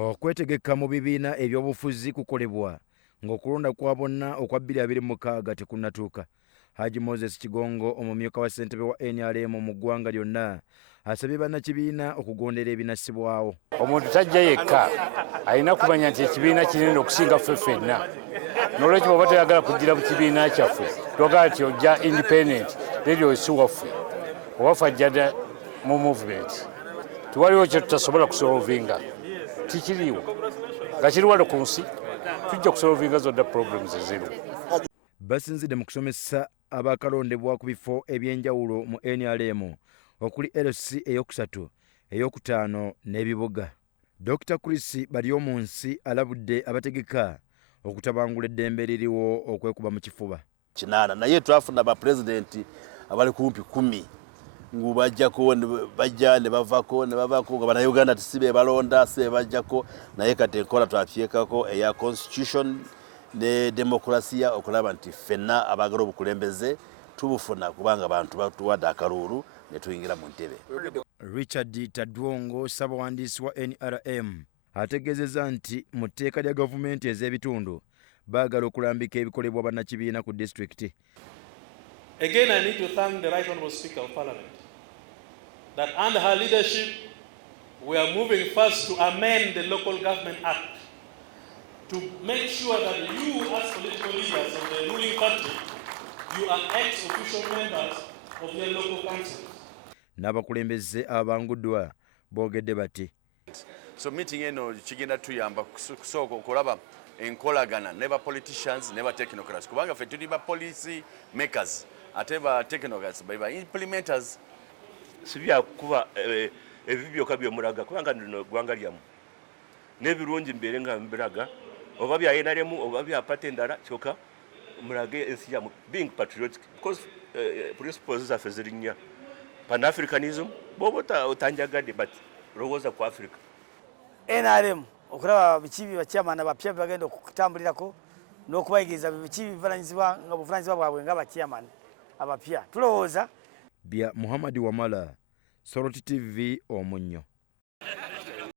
Okwetegeka mu bibiina ebyobufuzi kukolebwa ng'okulonda kwa bonna okwa 2026 tekunnatuuka. Haji Moses Kigongo, omumyuka wa ssentebe wa NRM mu ggwanga lyonna, asabye bannakibiina okugondera ebinassibwawo. Omuntu tajja yekka, alina kumanya nti ekibiina kinene okusinga ffe ffenna. N'olwekyo bw'oba toyagala kuddira mu kibiina kyaffe, twagala nti ojja independent, leero si waffe. Owaffe ajja mu movement. Tiwaliwo kye tutasobola kusolvinga. Tikiriwo. Nga kiri wano ku nsi, tujja kusolvinga zonna problems eziru. Basinzidde mu kusomesa abakalondebwa ku bifo eby'enjawulo mu NRM okuli LC eyokusatu, eyokutaano n'ebibuga. Dr. Chris Balyomunsi alabudde abategeka okutabangula eddembe eririwo okwekuba mu kifuba. Kinana naye twafuna ba president abali kumpi 10 ngu bajjako ne bavako nga bana Uganda tisibe balonda sibe bajjako naye kati enkola twafyekako eya constitution ne demokrasia okulaba nti ffenna abagala obukulembeze tubufuna kubanga abantu batuwadde akalulu ne tuyingira mu ntebe. Richard Tadwongo, ssabawandiisi wa NRM, ategeezezza nti mu tteeka lya gavumenti ez'ebitundu baagala okulambika ebikolebwa bannakibiina ku disitulikiti. Again, I need to thank the Right Honourable Speaker of Parliament that under her leadership we are moving first to amend the Local Government Act to make sure that you as political leaders of the ruling party, you are ex-official members of your local councils. N'abakulembeze abanguddwa boogedde bati. So meeting eno kigenda tuyamba kusooka okulaba enkolagana ne ba politicians ne ba technocrats kubanga ffe tuli ba policy makers ate ba technocrats ba implementers. Sibya kuba ebibyoka byomulaga kubanga nno gwanga lyamu n'ebirungi mbere nga mbiraga oba bya NRM oba bya patendara kyoka mulage ensi yamu being patriotic because principles zaffe ziri nnya pan-africanism bobota otanjagade but rowoza ku Africa. NRM okulaba bikibi bakyamana bapya bagenda okutambulirako n'okubayigiriza bikibi bivunanyizibwa nga buvunanyizibwa bwabwe nga bakyamana abapya tulowooza. Bya Muhammad Wamala, Soroti TV Omunnyo.